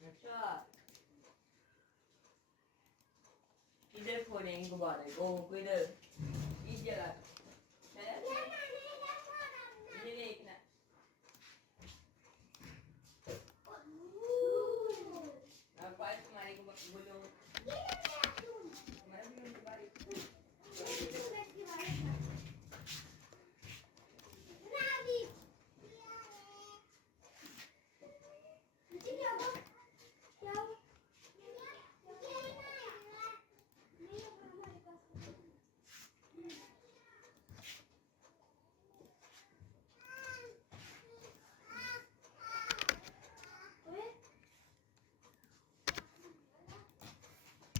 अच्छा इधर फोड़ेंगे गुब्बारे को इधर इस जगह है ये देखना अब पास तुम्हारी को बोलो